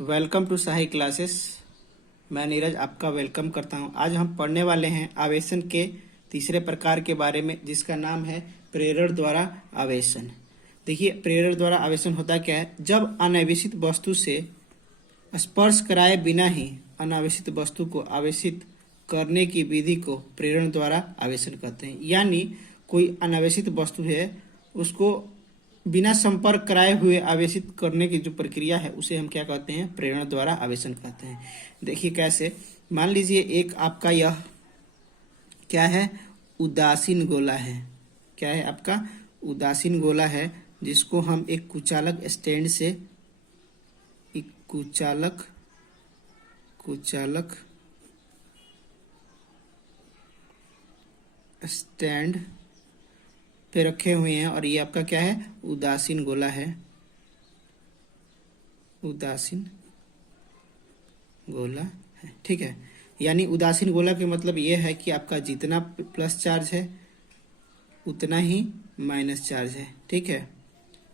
Welcome to Sahi classes. मैं नीरज आपका welcome करता हूं। आज हम पढ़ने वाले हैं आवेशन के तीसरे प्रकार के बारे में, जिसका नाम है प्रेरण द्वारा आवेशन। देखिए, प्रेरण द्वारा आवेशन होता क्या है। जब अनावेशित वस्तु से स्पर्श कराए बिना ही अनावेशित वस्तु को आवेशित करने की विधि को प्रेरण द्वारा आवेशन कहते हैं। यानी कोई अनावेशित वस्तु है, उसको बिना संपर्क कराए हुए आवेशित करने की जो प्रक्रिया है उसे हम क्या कहते हैं, प्रेरण द्वारा आवेशन कहते हैं। देखिए कैसे, मान लीजिए एक आपका यह क्या है, उदासीन गोला है। क्या है आपका, उदासीन गोला है, जिसको हम एक कुचालक स्टैंड से, एक कुचालक स्टैंड पे रखे हुए हैं। और ये आपका क्या है, उदासीन गोला है। उदासीन गोला है, ठीक है। यानी उदासीन गोला के मतलब ये है कि आपका जितना प्लस चार्ज है उतना ही माइनस चार्ज है, ठीक है।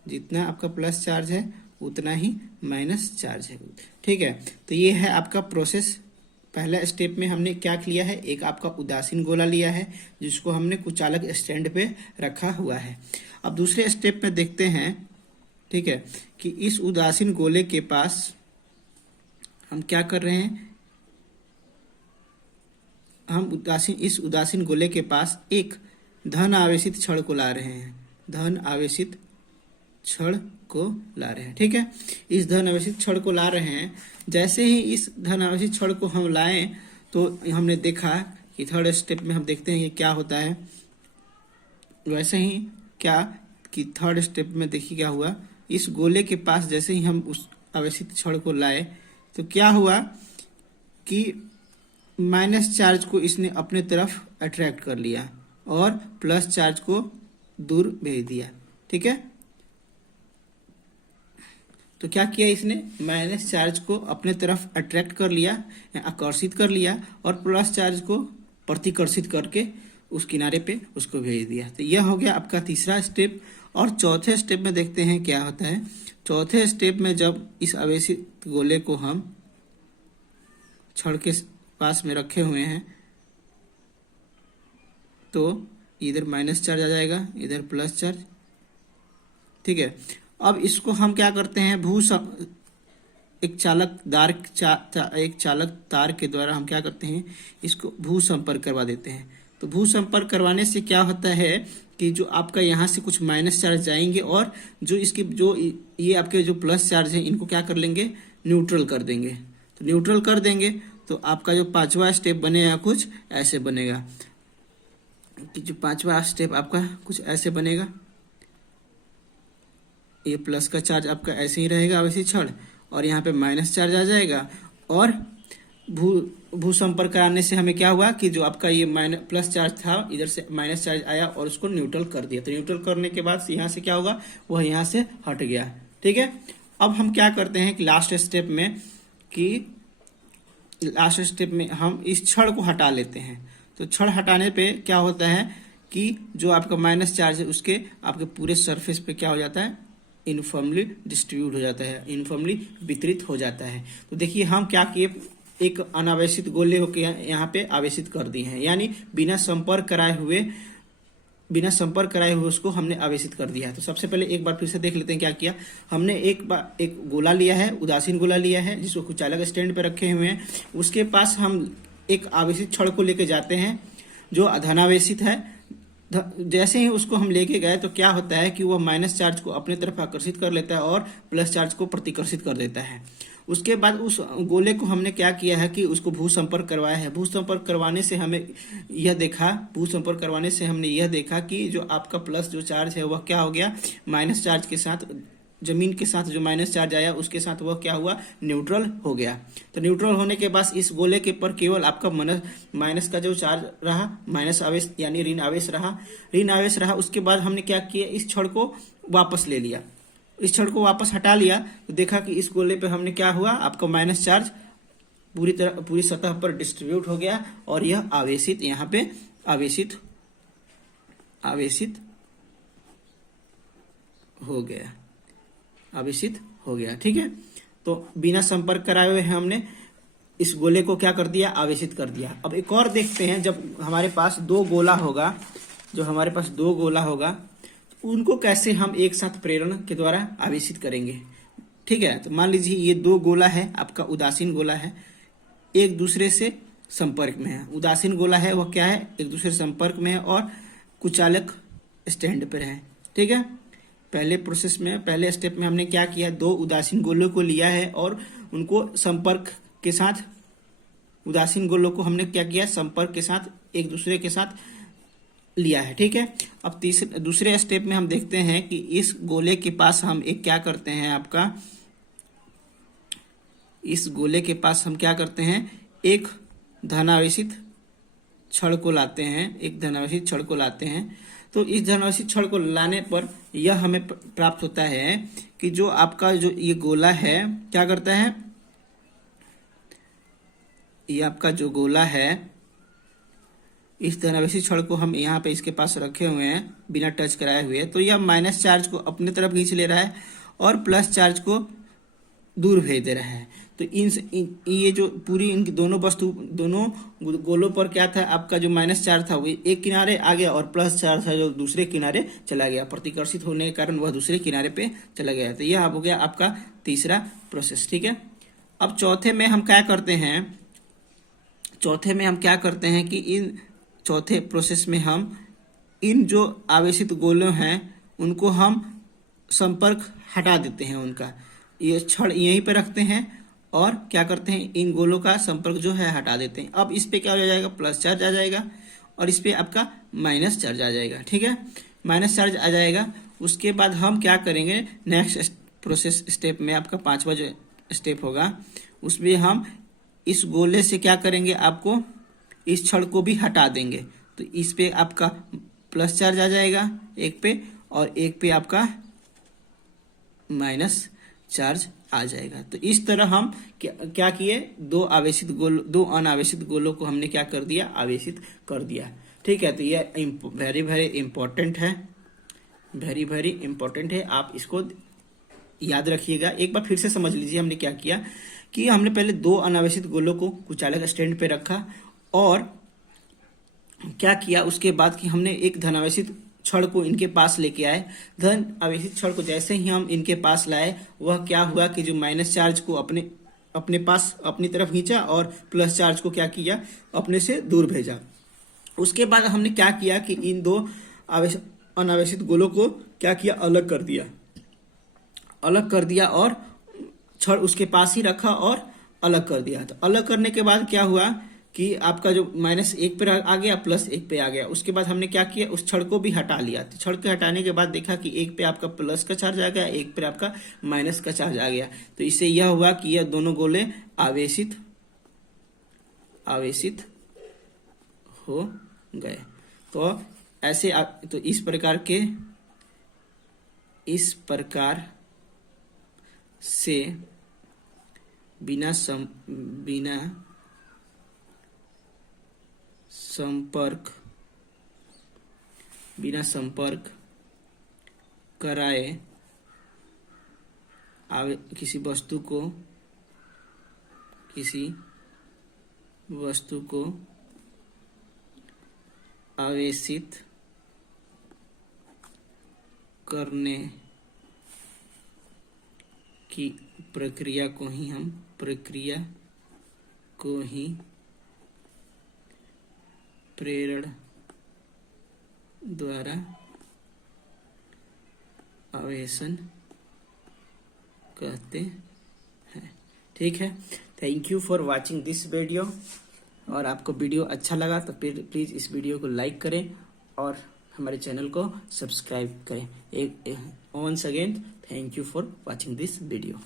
जितना आपका प्लस चार्ज है उतना ही माइनस चार्ज है, ठीक है। तो ये है आपका प्रोसेस। पहला स्टेप में हमने क्या किया है, एक आपका उदासीन गोला लिया है जिसको हमने कुचालक स्टैंड पे रखा हुआ है। अब दूसरे स्टेप में देखते हैं, ठीक है, कि इस उदासीन गोले के पास हम क्या कर रहे हैं। हम इस उदासीन गोले के पास एक धन आवेशित छड़ को ला रहे हैं। धन आवेशित छड़ को ला रहे हैं, ठीक है। इस धन आवेशित छड़ को ला रहे हैं। जैसे ही इस धन आवेशित छड़ को हम लाएं तो हमने देखा कि थर्ड स्टेप में हम देखते हैं कि क्या होता है। वैसे ही क्या कि थर्ड स्टेप में देखिए क्या हुआ। इस गोले के पास जैसे ही हम उस आवेशित छड़ को लाए तो क्या हुआ कि माइनस चार्ज को इसने अपने तरफ अट्रैक्ट कर लिया और प्लस चार्ज को दूर भेज दिया, ठीक है। तो क्या किया इसने, माइनस चार्ज को अपने तरफ अट्रैक्ट कर लिया, आकर्षित कर लिया, और प्लस चार्ज को प्रतिकर्षित करके उस किनारे पे उसको भेज दिया। तो यह हो गया आपका तीसरा स्टेप। और चौथे स्टेप में देखते हैं क्या होता है। चौथे स्टेप में जब इस आवेशित गोले को हम छड़ के पास में रखे हुए हैं तो इधर माइनस चार्ज आ जाएगा, इधर प्लस चार्ज, ठीक है। अब इसको हम क्या करते हैं, एक चालक तार के द्वारा हम क्या करते हैं, इसको भू संपर्क करवा देते हैं। तो भू संपर्क करवाने से क्या होता है कि जो आपका यहाँ से कुछ माइनस चार्ज जाएंगे और जो इसकी जो ये आपके जो प्लस चार्ज है इनको क्या कर लेंगे, न्यूट्रल कर देंगे। तो न्यूट्रल कर देंगे तो आपका जो पांचवा स्टेप बनेगा कुछ ऐसे बनेगा, कि जो पांचवा स्टेप आपका कुछ ऐसे बनेगा। ये प्लस का चार्ज आपका ऐसे ही रहेगा वैसे छड़, और यहाँ पे माइनस चार्ज आ जाएगा। और भू संपर्क कराने से हमें क्या हुआ कि जो आपका ये प्लस चार्ज था इधर से माइनस चार्ज आया और उसको न्यूट्रल कर दिया। तो न्यूट्रल करने के बाद यहाँ से क्या होगा, वह यहाँ से हट गया, ठीक है। अब हम क्या करते हैं कि लास्ट स्टेप में हम इस छड़ को हटा लेते हैं। तो छड़ हटाने पे क्या होता है कि जो आपका माइनस चार्ज है उसके आपके पूरे सरफेस पे क्या हो जाता है, यूनिफॉर्मली डिस्ट्रीब्यूट हो जाता है, यूनिफॉर्मली वितरित हो जाता है। तो देखिए हम क्या किए, एक अनावेशित गोले को यहाँ पे आवेशित कर दिए हैं। यानी बिना संपर्क कराए हुए उसको हमने आवेशित कर दिया है। तो सबसे पहले एक बार फिर से देख लेते हैं क्या किया हमने। एक गोला लिया है, उदासीन गोला लिया है जिसको कुचालक स्टैंड पे रखे हुए हैं। उसके पास हम एक आवेशित छड़ को लेके जाते हैं जो धनावेशित है। जैसे ही उसको हम लेके गए तो क्या होता है कि वह माइनस चार्ज को अपने तरफ आकर्षित कर लेता है और प्लस चार्ज को प्रतिकर्षित कर देता है। उसके बाद उस गोले को हमने क्या किया है कि उसको भू संपर्क करवाया है। भू संपर्क करवाने से हमने यह देखा कि जो आपका प्लस जो चार्ज है वह क्या हो गया, माइनस चार्ज के साथ, जमीन के साथ जो माइनस चार्ज आया उसके साथ वह क्या हुआ, न्यूट्रल हो गया। तो न्यूट्रल होने के बाद इस गोले के पर केवल आपका माइनस का जो चार्ज रहा, माइनस आवेश यानी ऋण आवेश रहा। उसके बाद हमने क्या किया, इस छड़ को वापस ले लिया, इस छड़ को वापस हटा लिया। तो देखा कि इस गोले पे हमने क्या हुआ, आपका माइनस चार्ज पूरी सतह पर डिस्ट्रीब्यूट हो गया और यह आवेशित यहाँ पे आवेशित हो गया, ठीक है। तो बिना संपर्क कराए हुए हमने इस गोले को क्या कर दिया, आवेशित कर दिया। अब एक और देखते हैं, जब हमारे पास दो गोला होगा, जो हमारे पास दो गोला होगा, उनको कैसे हम एक साथ प्रेरण के द्वारा आवेशित करेंगे। ठीक है, तो मान लीजिए ये दो गोला है, आपका उदासीन गोला है, एक दूसरे से संपर्क में है। उदासीन गोला है वह क्या है, एक दूसरे संपर्क में है और कुचालक स्टैंड पर है। ठीक है, पहले प्रोसेस में, पहले स्टेप में हमने क्या किया, दो उदासीन गोलों को लिया है और उनको संपर्क के साथ, उदासीन गोलों को हमने क्या किया, संपर्क के साथ एक दूसरे के साथ लिया है। ठीक है, अब दूसरे स्टेप में हम देखते हैं कि इस गोले के पास हम एक क्या करते हैं, आपका इस गोले के पास हम क्या करते हैं, एक धनावेशित छड़ को लाते हैं, एक धनावेशित छड़ को लाते हैं। तो इस धनावेशित छड़ को लाने पर यह हमें प्राप्त होता है कि जो आपका जो ये गोला है क्या करता है, ये आपका जो गोला है, इस धनावेशित छड़ को हम यहाँ पे इसके पास रखे हुए हैं बिना टच कराए हुए, तो यह माइनस चार्ज को अपने तरफ खींच ले रहा है और प्लस चार्ज को दूर भेज दे रहा है। तो ये जो पूरी इनकी दोनों वस्तु, दोनों गोलों पर क्या था, आपका जो माइनस चार्ज था वो एक किनारे आ गया और प्लस चार्ज था जो दूसरे किनारे चला गया, प्रतिकर्षित होने के कारण वह दूसरे किनारे पे चला गया। तो यह हो गया आपका तीसरा प्रोसेस। ठीक है, अब चौथे में हम क्या करते हैं, चौथे में हम क्या करते हैं कि इन चौथे प्रोसेस में हम इन जो आवेशित गोले हैं उनको हम संपर्क हटा देते हैं, उनका ये छड़ यहीं पे रखते हैं और क्या करते हैं, इन गोलों का संपर्क जो है हटा देते हैं। अब इस पे क्या हो जाएगा, प्लस चार्ज आ जाएगा और इस पे आपका माइनस चार्ज आ जाएगा। ठीक है, माइनस चार्ज आ जाएगा। उसके बाद हम क्या करेंगे, नेक्स्ट प्रोसेस स्टेप में आपका पांचवा जो स्टेप होगा उसमें हम इस गोले से क्या करेंगे, आपको इस छड़ को भी हटा देंगे। तो इस पे आपका प्लस चार्ज आ जाएगा एक पे और एक पे आपका माइनस चार्ज आ जाएगा। तो इस तरह हम क्या किए, दो अनावेशित गोलों को हमने क्या कर दिया, आवेशित कर दिया। ठीक है, तो यह वेरी वेरी इंपॉर्टेंट है, वेरी वेरी इंपॉर्टेंट है, आप इसको याद रखिएगा। एक बार फिर से समझ लीजिए हमने क्या किया कि हमने पहले दो अनावेशित गोलों को कुचालक स्टैंड पे रखा और क्या किया उसके बाद कि हमने एक धनावेशित छड़ को इनके पास लेके आए। धन आवेशित छड़ को जैसे ही हम इनके पास लाए, वह क्या हुआ कि जो माइनस चार्ज को अपने पास अपनी तरफ खींचा और प्लस चार्ज को क्या किया, अपने से दूर भेजा। उसके बाद हमने क्या किया कि इन दो अनावेशित गोलों को क्या किया, अलग कर दिया, अलग कर दिया और छड़ उसके पास ही रखा और अलग कर दिया। तो अलग करने के बाद क्या हुआ कि आपका जो माइनस एक पे आ गया, प्लस एक पे आ गया। उसके बाद हमने क्या किया, उस छड़ को भी हटा लिया। तो छड़ के हटाने के बाद देखा कि एक पे आपका प्लस का चार्ज आ गया, एक पे आपका माइनस का चार्ज आ गया। तो इससे यह हुआ कि यह दोनों गोले आवेशित हो गए। तो ऐसे तो इस प्रकार से बिना संपर्क कराए किसी वस्तु को आवेशित करने की प्रक्रिया को ही प्रेरण द्वारा आवेशन कहते हैं। ठीक है, thank you for watching this video. और आपको वीडियो अच्छा लगा तो प्लीज इस वीडियो को लाइक करें और हमारे चैनल को सब्सक्राइब करें। Once again thank you for watching this video.